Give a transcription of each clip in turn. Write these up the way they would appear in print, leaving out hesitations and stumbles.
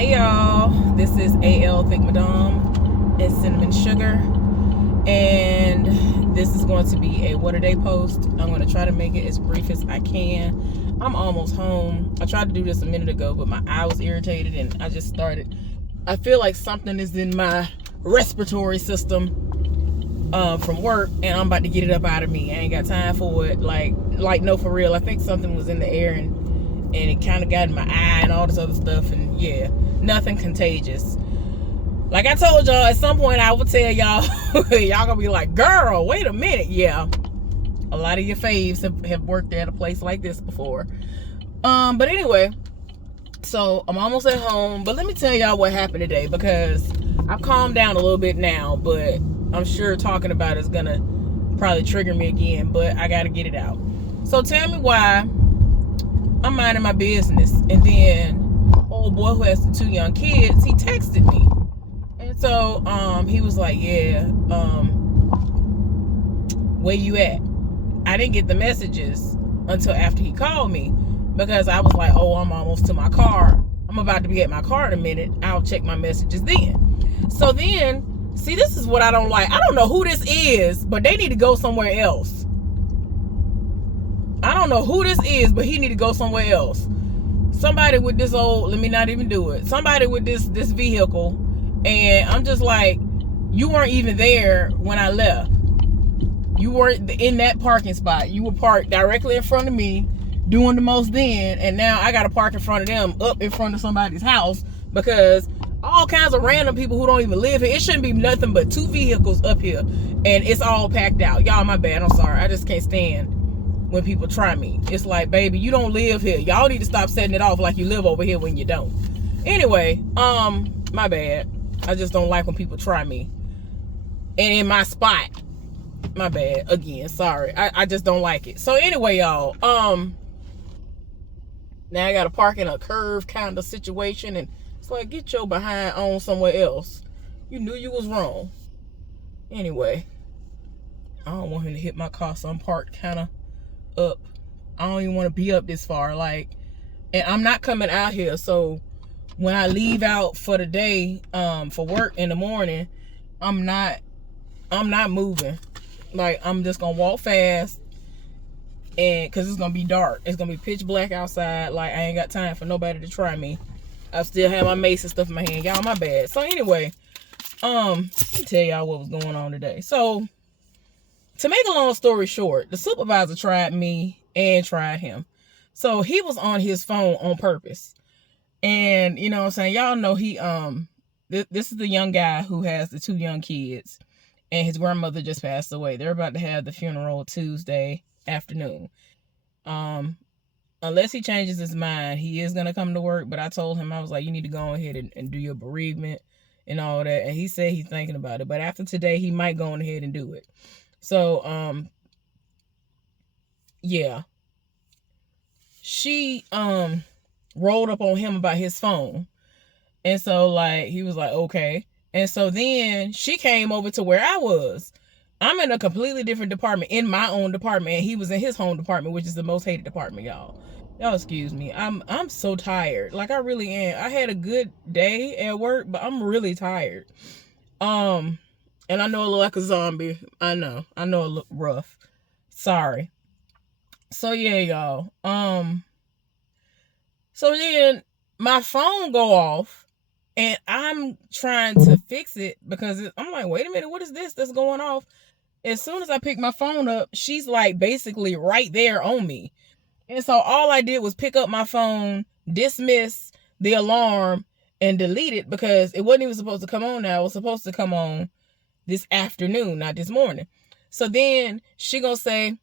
Hey y'all, this is AL Thick Madame and Cinnamon Sugar, and this is going to be a what a day post. I'm going to try to make it as brief as I can. I'm almost home. I tried to do this a minute ago, but my eye was irritated and I just started. I feel like something is in my respiratory system from work, and I'm about to get it up out of me. I ain't got time for it. Like no, for real. I think something was in the air and it kind of got in my eye and all this other stuff, and yeah, nothing contagious. Like I told y'all, at some point I will tell y'all, y'all gonna be like, girl, wait a minute. Yeah, a lot of your faves have worked at a place like this before. But anyway, so I'm almost at home, but let me tell y'all what happened today, because I've calmed down a little bit now, but I'm sure talking about it's gonna probably trigger me again, but I gotta get it out. So tell me why I'm minding my business, and then old boy who has the 2 young kids, he texted me. And so he was like, yeah, where you at? I didn't get the messages until after he called me, because I was like, oh, I'm almost to my car. I'm about to be at my car in a minute. I'll check my messages then. So then, see, this is what I don't like. I don't know who this is, but they need to go somewhere else. I don't know who this is, but he need to go somewhere else. Somebody with this old, let me not even do it. Somebody with this vehicle, and I'm just like, you weren't even there when I left. You weren't in that parking spot. You were parked directly in front of me, doing the most then, and now I got to park in front of them, up in front of somebody's house, because all kinds of random people who don't even live here. It shouldn't be nothing but 2 vehicles up here, and it's all packed out. Y'all, my bad. I'm sorry. I just can't stand when people try me. It's like, baby, you don't live here. Y'all need to stop setting it off like you live over here when you don't. Anyway, my bad. I just don't like when people try me. And in my spot. My bad. Again, sorry. I just don't like it. So anyway, y'all, now I gotta park in a curve kind of situation, and it's like, get your behind on somewhere else. You knew you was wrong. Anyway, I don't want him to hit my car, so I'm parked kind of up. I don't even want to be up this far, like, and I'm not coming out here, so when I leave out for the day, for work in the morning, I'm not moving. Like, I'm just gonna walk fast, and because it's gonna be dark, it's gonna be pitch black outside. Like, I ain't got time for nobody to try me. I still have my mace and stuff in my hand. Y'all, my bad. So anyway, let me tell y'all what was going on today. So, to make a long story short, the supervisor tried me and tried him. So he was on his phone on purpose. And you know what I'm saying? Y'all know he, this is the young guy who has the 2 young kids, and his grandmother just passed away. They're about to have the funeral Tuesday afternoon. Unless he changes his mind, he is going to come to work. But I told him, I was like, you need to go ahead and do your bereavement and all that. And he said he's thinking about it. But after today, he might go on ahead and do it. So, yeah. She, rolled up on him about his phone. And so, like, he was like, okay. And so then she came over to where I was. I'm in a completely different department, in my own department, and he was in his home department, which is the most hated department, y'all. Y'all excuse me. I'm so tired. Like, I really am. I had a good day at work, but I'm really tired. And I know I look like a zombie. I know I look rough. Sorry. So yeah, y'all. So then my phone go off, and I'm trying to fix it, because I'm like, wait a minute, what is this that's going off? As soon as I pick my phone up, she's like basically right there on me. And so all I did was pick up my phone, dismiss the alarm, and delete it, because it wasn't even supposed to come on now. It was supposed to come on this afternoon, not this morning. So then she gonna say,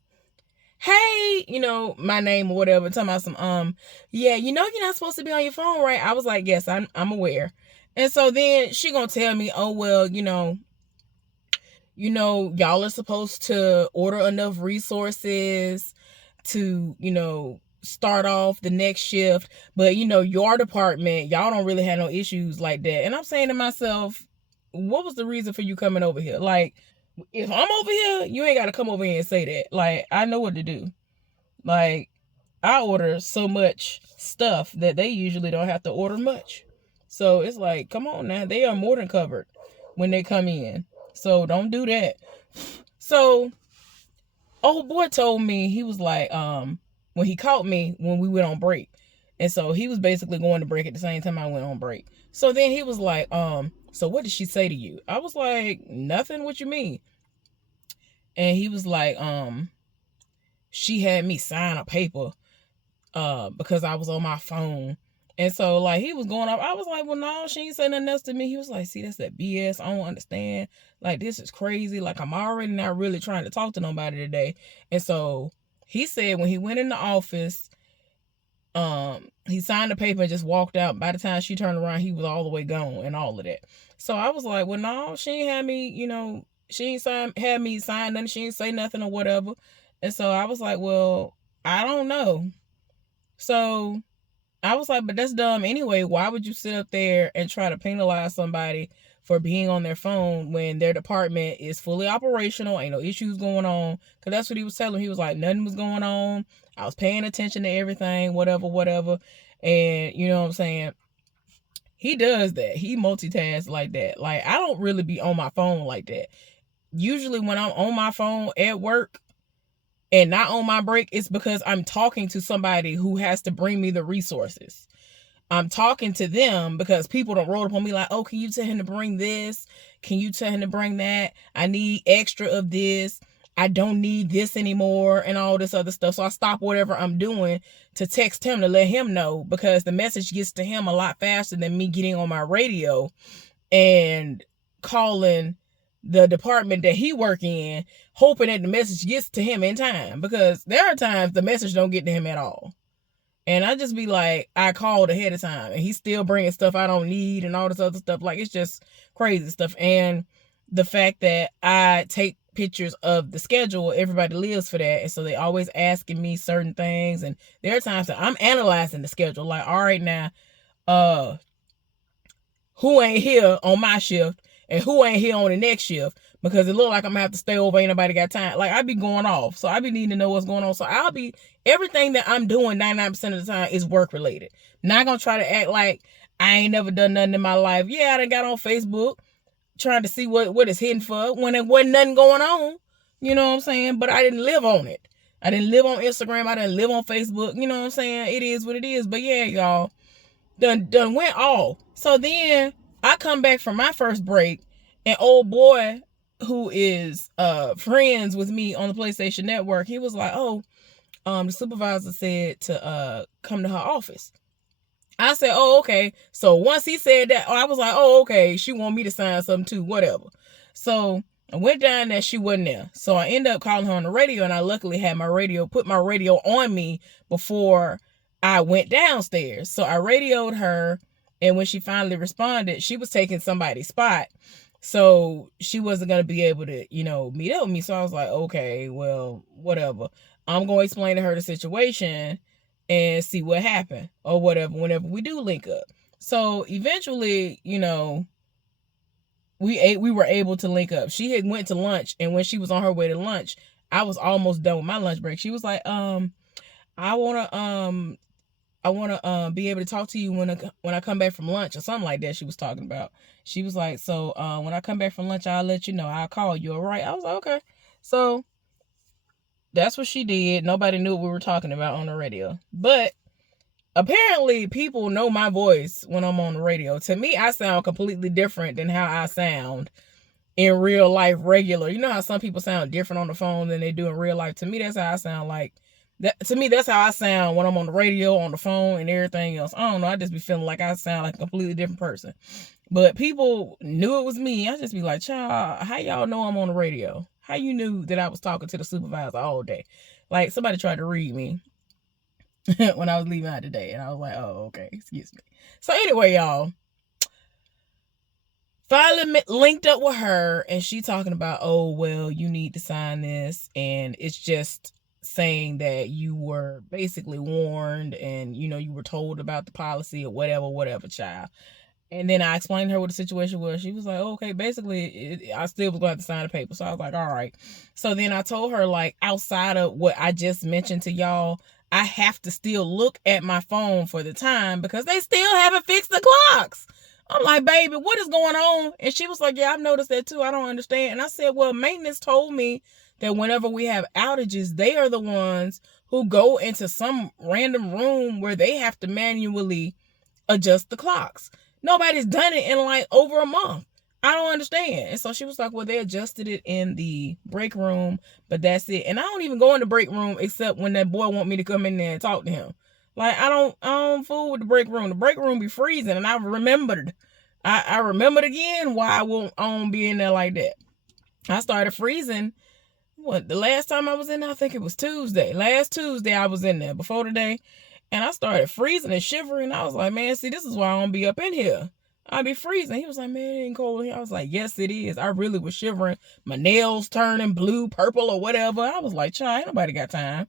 hey, you know, my name or whatever, talking about some, yeah, you know, you're not supposed to be on your phone, right? I was like, yes, I'm aware. And so then she gonna tell me, oh, well, you know, y'all are supposed to order enough resources to, you know, start off the next shift. But, you know, your department, y'all don't really have no issues like that. And I'm saying to myself, what was the reason for you coming over here? Like, if I'm over here, you ain't got to come over here and say that. Like, I know what to do. Like, I order so much stuff that they usually don't have to order much. So it's like, come on now. They are more than covered when they come in. So don't do that. So old boy told me, he was like, when he caught me when we went on break. And so he was basically going to break at the same time I went on break. So then he was like, so what did she say to you? I was like, nothing. What you mean? And he was like, she had me sign a paper because I was on my phone. And so, like, he was going off. I was like, well, no, she ain't saying nothing else to me. He was like, see, that's that BS. I don't understand. Like, this is crazy. Like, I'm already not really trying to talk to nobody today. And so he said when he went in the office, he signed the paper and just walked out. By the time she turned around, he was all the way gone and all of that. So I was like, well, no, she ain't had me, she ain't had me sign nothing. She ain't say nothing or whatever. And so I was like, well, I don't know. So I was like, but that's dumb anyway. Why would you sit up there and try to penalize somebody for being on their phone when their department is fully operational? Ain't no issues going on. Because that's what he was telling me. He was like, nothing was going on. I was paying attention to everything, whatever. And you know what I'm saying? He does that. He multitasks like that. Like, I don't really be on my phone like that. Usually when I'm on my phone at work and not on my break, it's because I'm talking to somebody who has to bring me the resources. I'm talking to them because people don't roll up on me like, oh, can you tell him to bring this? Can you tell him to bring that? I need extra of this. I don't need this anymore and all this other stuff. So I stop whatever I'm doing to text him to let him know, because the message gets to him a lot faster than me getting on my radio and calling the department that he work in, hoping that the message gets to him in time, because there are times the message don't get to him at all. And I just be like, I called ahead of time and he's still bringing stuff I don't need and all this other stuff. Like, it's just crazy stuff. And the fact that I take pictures of the schedule, everybody lives for that. And so they always asking me certain things. And there are times that I'm analyzing the schedule. Like, all right, now, who ain't here on my shift and who ain't here on the next shift? Because it look like I'm gonna have to stay over. Ain't nobody got time. Like, I be going off. So I be needing to know what's going on. So everything that I'm doing 99% of the time is work related. Not gonna try to act like I ain't never done nothing in my life. Yeah, I done got on Facebook trying to see what it's hidden for when there wasn't nothing going on. You know what I'm saying? But I didn't live on it. I didn't live on Instagram. I didn't live on Facebook. You know what I'm saying? It is what it is. But yeah, y'all, done went off. So then I come back from my first break, and old boy who is friends with me on the PlayStation Network, he was like, oh, the supervisor said to come to her office. I said, oh, okay. So once he said that, I was like, oh, okay, she want me to sign something too, whatever. So I went down there, she wasn't there. So I ended up calling her on the radio, and I luckily had put my radio on me before I went downstairs. So I radioed her, and when she finally responded, she was taking somebody's spot. So she wasn't going to be able to, meet up with me. So I was like, okay, well, whatever. I'm going to explain to her the situation and see what happened or whatever whenever we do link up. So eventually, we were able to link up. She had went to lunch, and when she was on her way to lunch, I was almost done with my lunch break. She was like, I want to be able to talk to you when I come back from lunch, or something like that she was talking about. She was like, so when I come back from lunch, I'll let you know. I'll call you, all right? I was like, okay. So that's what she did. Nobody knew what we were talking about on the radio. But apparently people know my voice when I'm on the radio. To me, I sound completely different than how I sound in real life regular. You know how some people sound different on the phone than they do in real life? To me, that's how I sound like. To me, that's how I sound when I'm on the radio, on the phone, and everything else. I don't know. I just be feeling like I sound like a completely different person. But people knew it was me. I just be like, child, how y'all know I'm on the radio? How you knew that I was talking to the supervisor all day? Like, somebody tried to read me when I was leaving out today. And I was like, oh, okay, excuse me. So anyway, y'all, finally linked up with her, and she talking about, oh, well, you need to sign this. And it's just saying that you were basically warned and, you were told about the policy or whatever, child. And then I explained to her what the situation was. She was like, oh, okay, basically, I still was going to have to sign the paper. So I was like, all right. So then I told her, like, outside of what I just mentioned to y'all, I have to still look at my phone for the time because they still haven't fixed the clocks. I'm like, baby, what is going on? And she was like, yeah, I've noticed that too. I don't understand. And I said, well, maintenance told me that whenever we have outages, they are the ones who go into some random room where they have to manually adjust the clocks. Nobody's done it in like over a month. I don't understand. And so she was like, well, they adjusted it in the break room, but that's it. And I don't even go in the break room except when that boy want me to come in there and talk to him. Like, I don't fool with the break room. The break room be freezing. And I remembered again why I won't be in there like that. I started freezing. The last time I was in there, I think it was Tuesday. Last Tuesday I was in there before today. And I started freezing and shivering. I was like, man, see, this is why I don't be up in here. I'd be freezing. He was like, man, it ain't cold here. I was like, yes, it is. I really was shivering. My nails turning blue, purple, or whatever. I was like, child, ain't nobody got time.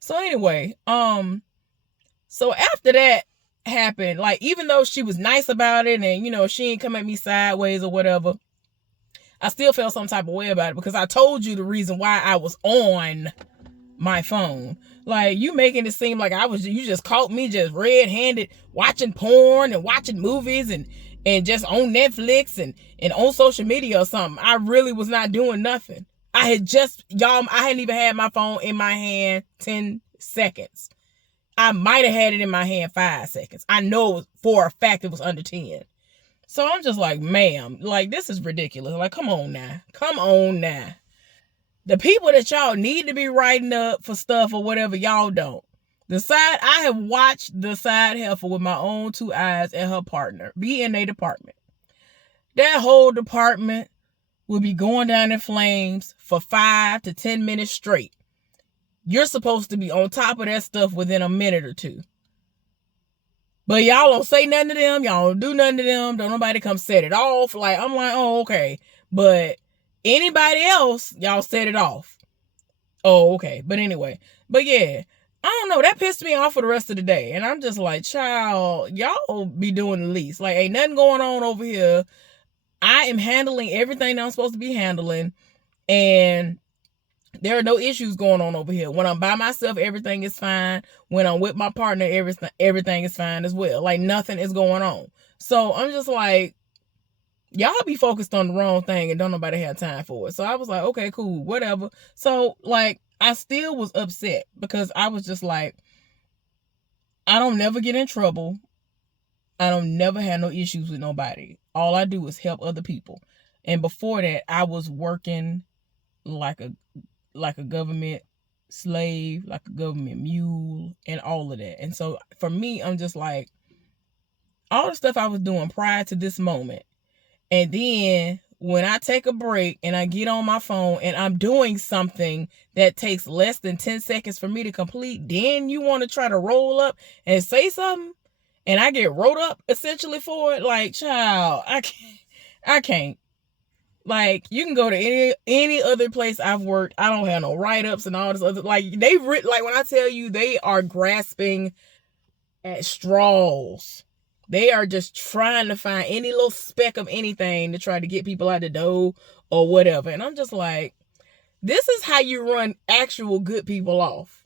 So anyway, so after that happened, like, even though she was nice about it and, you know, she ain't come at me sideways or whatever, I still felt some type of way about it because I told you the reason why I was on my phone. Like, you making it seem like you just caught me just red-handed watching porn and watching movies and just on Netflix and on social media or something. I really was not doing nothing. I hadn't even had my phone in my hand 10 seconds. I might have had it in my hand 5 seconds. I know for a fact it was under 10. So I'm just like, ma'am, like, this is ridiculous. Like, come on now. Come on now. The people that y'all need to be writing up for stuff or whatever, y'all don't. I have watched the side heifer with my own 2 eyes and her partner be in a department. That whole department will be going down in flames for 5 to 10 minutes straight. You're supposed to be on top of that stuff within a minute or two. But y'all don't say nothing to them. Y'all don't do nothing to them. Don't nobody come set it off. Like, I'm like, oh, okay. But anybody else, y'all set it off. Oh, okay. But anyway. But yeah. I don't know. That pissed me off for the rest of the day. And I'm just like, child, y'all be doing the least. Like, ain't nothing going on over here. I am handling everything that I'm supposed to be handling. And there are no issues going on over here. When I'm by myself, everything is fine. When I'm with my partner, everything is fine as well. Like, nothing is going on. So I'm just like, y'all be focused on the wrong thing and don't nobody have time for it. So I was like, okay, cool, whatever. So, like, I still was upset because I was just like, I don't never get in trouble. I don't never have no issues with nobody. All I do is help other people. And before that, I was working like a government slave, like a government mule, and all of that. And so for me, I'm just like, all the stuff I was doing prior to this moment, and then when I take a break and I get on my phone and I'm doing something that takes less than 10 seconds for me to complete, then you want to try to roll up and say something, and I get rolled up essentially for it. Like, child, I can't. Like, you can go to any other place I've worked. I don't have no write-ups and all this other, like, like, when I tell you, they are grasping at straws. They are just trying to find any little speck of anything to try to get people out the door or whatever. And I'm just like, this is how you run actual good people off.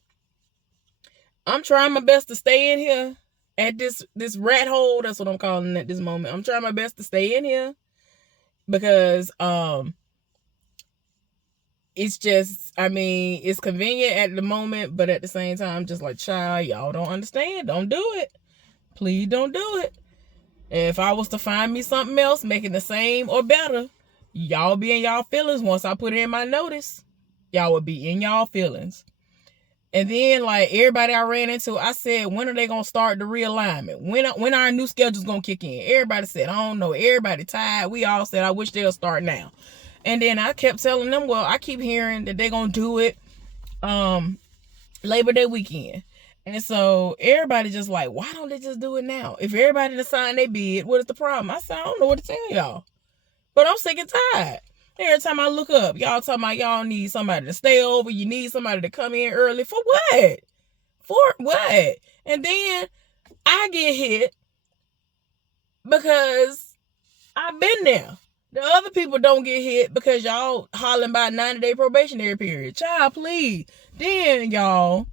I'm trying my best to stay in here at this rat hole. That's what I'm calling it at this moment. I'm trying my best to stay in here because it's just, I mean, it's convenient at the moment, but at the same time, I'm just like, child, y'all don't understand. Don't do it. Please don't do it. If I was to find me something else making the same or better, y'all be in y'all feelings. Once I put it in my notice, y'all would be in y'all feelings. And then, like, everybody I ran into, I said, when are they going to start the realignment? When our new schedule's going to kick in? Everybody said, I don't know. Everybody tired. We all said, I wish they'll start now. And then I kept telling them, well, I keep hearing that they're going to do it Labor Day weekend. And so everybody just like, why don't they just do it now? If everybody decide they bid, what is the problem? I said, I don't know what to tell y'all. But I'm sick and tired. Every time I look up, y'all talking about y'all need somebody to stay over. You need somebody to come in early. For what? For what? And then I get hit because I've been there. The other people don't get hit because y'all hollering about 90-day probationary period. Child, please. Then, y'all,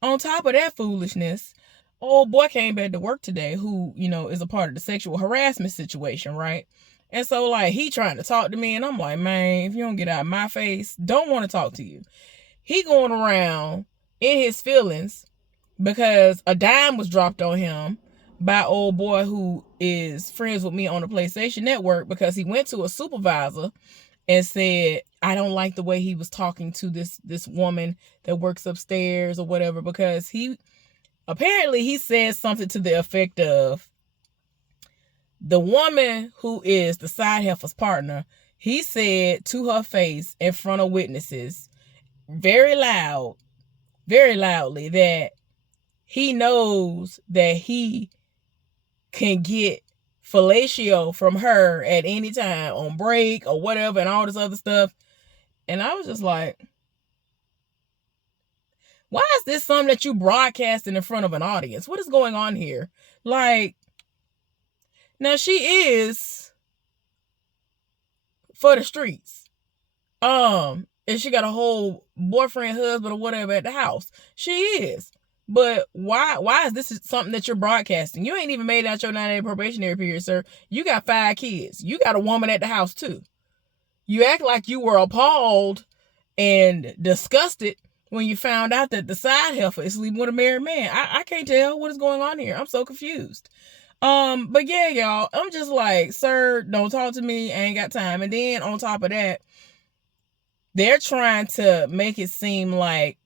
on top of that foolishness, Old boy came back to work today who, is a part of the sexual harassment situation, right? And so, like, he trying to talk to me, and I'm like, man, if you don't get out of my face, don't want to talk to you. He going around in his feelings because a dime was dropped on him by old boy who is friends with me on the PlayStation Network, because he went to a supervisor and said, I don't like the way he was talking to this woman that works upstairs or whatever, because he said something to the effect of, the woman who is the side heifer's partner, he said to her face in front of witnesses very loudly, that he knows that he can get fellatio from her at any time on break or whatever and all this other stuff. And I was just like, why is this something that you broadcasting in front of an audience? What is going on here? Like, now she is for the streets. And she got a whole boyfriend, husband, or whatever at the house. She is. But why is this something that you're broadcasting? You ain't even made out your 90-day probationary period, sir. You got 5 kids. You got a woman at the house, too. You act like you were appalled and disgusted when you found out that the side heifer is sleeping with a married man. I can't tell what is going on here. I'm so confused. But yeah, y'all, I'm just like, sir, don't talk to me. I ain't got time. And then on top of that, they're trying to make it seem like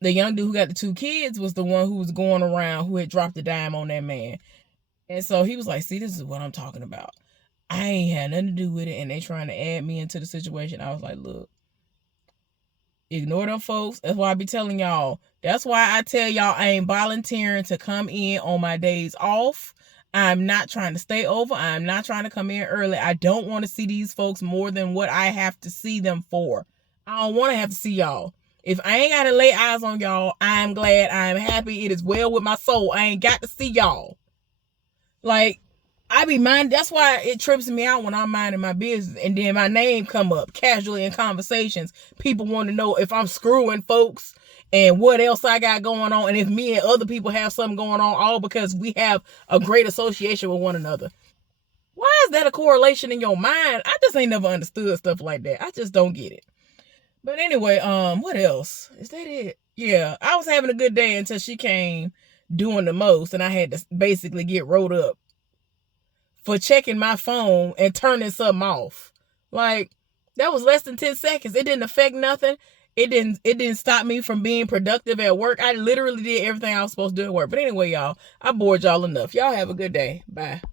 the young dude who got the 2 kids was the one who was going around who had dropped the dime on that man. And so he was like, see, this is what I'm talking about. I ain't had nothing to do with it, and they trying to add me into the situation. I was like, look, ignore them folks. That's why I be telling y'all. That's why I tell y'all I ain't volunteering to come in on my days off. I'm not trying to stay over. I'm not trying to come in early. I don't want to see these folks more than what I have to see them for. I don't want to have to see y'all. If I ain't got to lay eyes on y'all, I'm glad. I'm happy. It is well with my soul. I ain't got to see y'all. Like, I be minding. That's why it trips me out when I'm minding my business and then my name come up casually in conversations. People want to know if I'm screwing folks and what else I got going on, and if me and other people have something going on, all because we have a great association with one another. Why is that a correlation in your mind? I just ain't never understood stuff like that. I just don't get it. But anyway, what else? Is that it? Yeah, I was having a good day until she came doing the most, and I had to basically get rolled up for checking my phone and turning something off. Like, that was less than 10 seconds. It didn't affect nothing. It didn't stop me from being productive at work. I literally did everything I was supposed to do at work. But anyway, y'all, I bored y'all enough. Y'all have a good day. Bye.